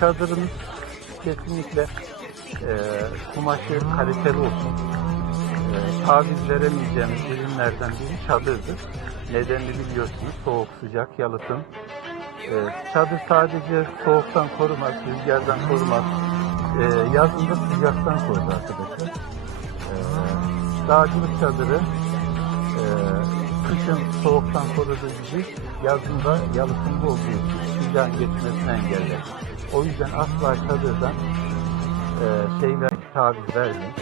Çadırımız kesinlikle kumaşı kaliteli olsun. Taviz veremeyeceğimiz ürünlerden biri çadırdır. Nedenini biliyorsunuz, soğuk, sıcak, yalıtım. Çadır sadece soğuktan korumaz, rüzgardan korumaz. Yazında sıcaktan korur arkadaşlar. Dağcılık çadırı kışın soğuktan koruduğu gibi yazında yalıtımlı olduğu için sıcağın geçmesini engeller. O yüzden asla çadırdan taviz vermeyin.